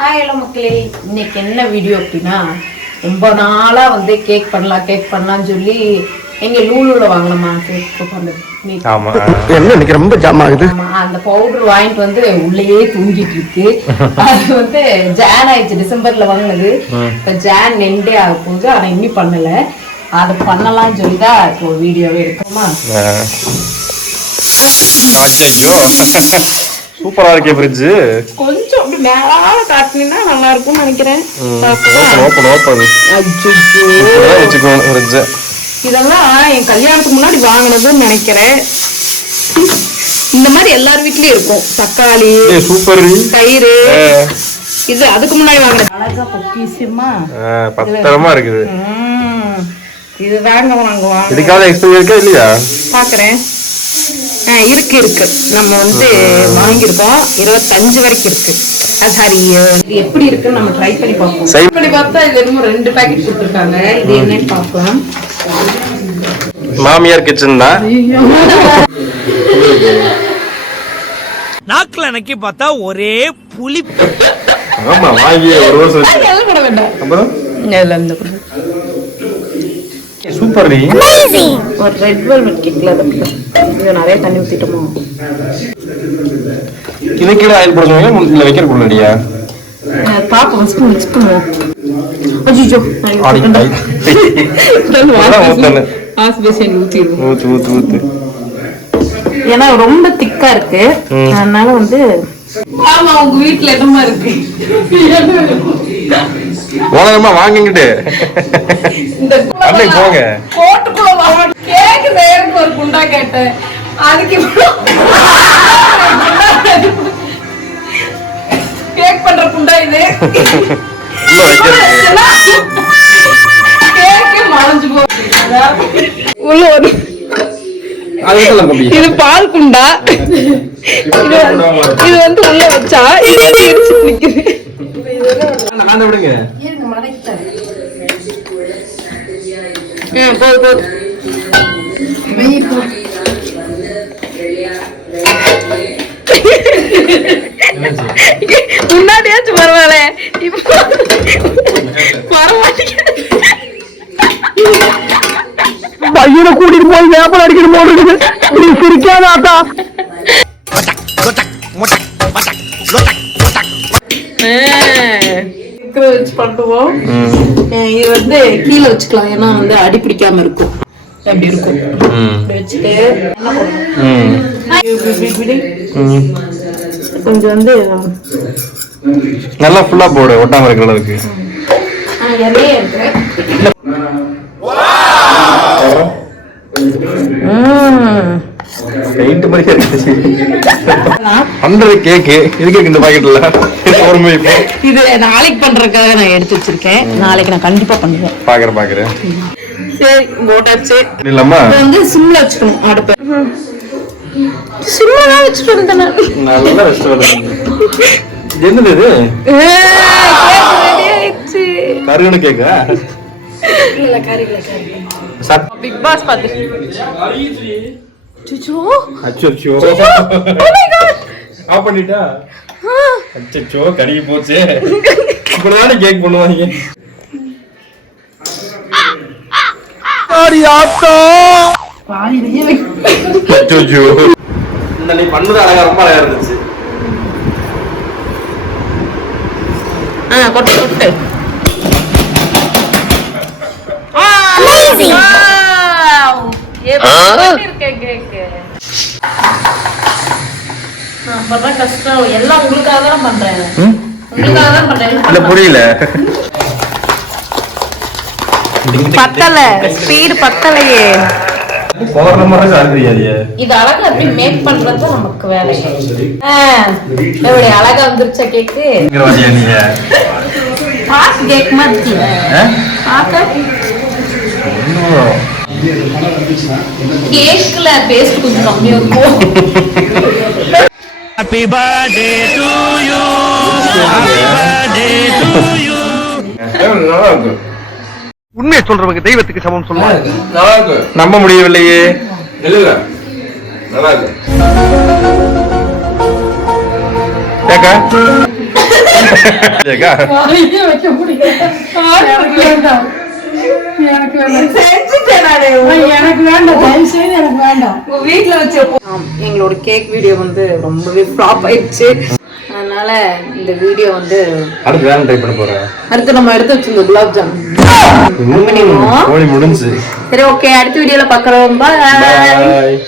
Hi hello மக்களே, இன்னைக்கு என்ன வீடியோ அப்படின்னா, ரொம்ப நாளா வந்து கேக் பண்ணலாம்னு சொல்லி எங்க லூலூல வாங்கணுமா கேக் ரொம்ப ஜாம் ஆகுது. அந்த பவுடர் வாங்கிட்டு வந்து உள்ளேயே தூங்கிட்டு இருக்கு. அது வந்து ஜான் ஆயிடுச்சு, டிசம்பர்ல வாங்கினது. இப்ப ஜான் எண்டே ஆக போகுது, ஆனா இன்னும் பண்ணல. அது பண்ணலாம்னு சொல்லிதான் இப்போ வீடியோவே எடுக்கணுமா. சூப்பரா இருக்கே ஃப்ரிட்ஜ். கொஞ்சம் அப்படி மேலால காட்டினா நல்லா இருக்கும்னு நினைக்கிறேன். இதெல்லாம் என் கல்யாணத்துக்கு முன்னாடி வாங்கினதுன்னு நினைக்கிறேன். இந்த மாதிரி எல்லார் வீட்லயும் இருக்கும். தக்காளி, சூப்பர் தயிர், இது அதுக்கு முன்னாடி வாங்கினது. அழகா பொக்கிஷமா பத்திரமா இருக்குது. இது வாங்குவாங்க. இதுக்காக எக்ஸ்பீரியன்ஸ் இருக்கா இல்லையா பாக்குறேன். இருக்கு நம்ம வந்து வாங்கியிருக்கோம். 25 வரைக்கும் இருக்கு. சாரி, இது எப்படி இருக்குன்னு நம்ம ட்ரை பண்ணி பார்ப்போம். ட்ரை பண்ணி பார்த்தா இது என்னமோ 2 பாக்கெட் கொடுத்துருக்காங்க. இது என்னன்னு பார்க்கலாம். மாமியார் கிச்சன் தான். நாக்குல நக்கி பார்த்தா ஒரே புளி. ஆமா, வாங்கி ஒரு வருஷம் எல்லாம் போட வேண்டாம். அப்புறம் எல்லாம் இந்த சூப்பர். ஒரு ரெட் வெல்வெட் கேக்ல இது நிறைய தண்ணி ஊத்திட்டோமோ. இதுக்கு ஆயில் போடுறீங்க இல்ல வைக்கிற பொருளியா? பாப்போம், ஸ்பூன் வச்சுக்கணும். அஜிஜோ ஊத்து. ஏன்னா ரொம்ப திக்கா இருக்கு, அதனால வந்து. ஆமா, உங்க வீட்டுல என்னமா இருக்கு? உலகமா வாங்கிட்டு போங்க. கோட்டுக்குள்ள கேக்கு செய்யறதுக்கு ஒரு குண்டா கேட்டேன். அதுக்கு கேக் பண்ற குண்டா இது. கேக்கு மறைஞ்சு போகுது உள்ள ஒரு. இது பால் குண்டா. இது வந்து உள்ள வச்சா இது இடிச்சு நிக்குது. விடுங்க. முன்னாடியாச்சும் பரவாயில்ல, இப்போ பரவாயில்ல. பையனை கூட்டிட்டு போய் வேப்பல் அடிக்கணும் போல இருக்குது. சிரிக்காதாத்தா. வச்சு பண்ணுவோம். இது வந்து கீழே வச்சுக்கலாம், ஏன்னா வந்து அடி பிடிக்காம இருக்கும். அப்படி இருக்கும். வச்சுட்டு கொஞ்சம் வந்து நல்லா ஃபுல்லா போடு, ஒட்டாம இருக்கிற அளவுக்கு. இது நாளைக்கு பண்றதுக்காக நான் எடுத்து வச்சிருக்கேன். நாளைக்கு நான் கண்டிப்பா பண்ணுவேன். பாக்குறேன். சரி, போட்டாச்சு. இல்லம்மா, இது வந்து சிம்ல வச்சுக்கணும். அடுப்பு சிம்ல தான் வச்சுட்டு வந்தேன். நல்லா வெஸ்ட் என்னது இது? ரெடி ஆயிடுச்சு. கருகண கேக்கா? இல்ல, கறி. பிக் பாஸ் பாத்து. அச்சோ. Oh my god. ஆஃப் பண்ணிட்டா? அச்சோ, கறிய போச்சு. இப்படிதானே கேக் பண்ணுவாங்க. ஆடி ஆட்டோ. பாதியிலே அச்சோ. இந்த நீ பண்ணது அழகா, ரொம்ப அழகா இருந்துச்சு. கொட்டு. கஷ்டம் எல்லாம் உங்களுக்காக தான் பண்றேன். இல்ல புரியல. பத்தல, ஸ்பீடு பத்தலையே. இது அழகா அப்படி மேக் பண்றது நமக்கு வேலை. எப்படி அழகா வந்துருச்சா கேக்கு? கேக் மாதிரி கேக்ல பேஸ்ட் கொஞ்சம் கம்மியா இருக்கும். Happy birthday to you. Happy birthday to you. நல்லா இருக்கு. உண்மையை சொல்றவங்க தெய்வத்துக்கு சமம் சொல்லுவாங்க. நல்லா இருக்கு. நம்ப முடியவில்லையே. நல்லா இருக்கு. ஏக்கா ஏக்கா வாயிலே வைக்க முடியல. எனக்கு வேண்டாம். எனக்கு வேண்டாம். செஞ்சுட்டேன் நானு. எனக்கு வேண்டாம். தயவு செய்து எனக்கு வேண்டாம். உங்க வீட்ல வச்சு எங்களோட கேக் வீடியோ வந்து ரொம்பவே ஃப்ளாப் ஆயிடுச்சு. அதனால இந்த வீடியோ வந்து அடுத்து வேலை ட்ரை பண்ண போறேன். அடுத்து நம்ம எடுத்து வச்சிருந்த குலாப் ஜாமுன் கோழி முடிஞ்சு. சரி, ஓகே, அடுத்த வீடியோல பார்க்கறோம். பாய்.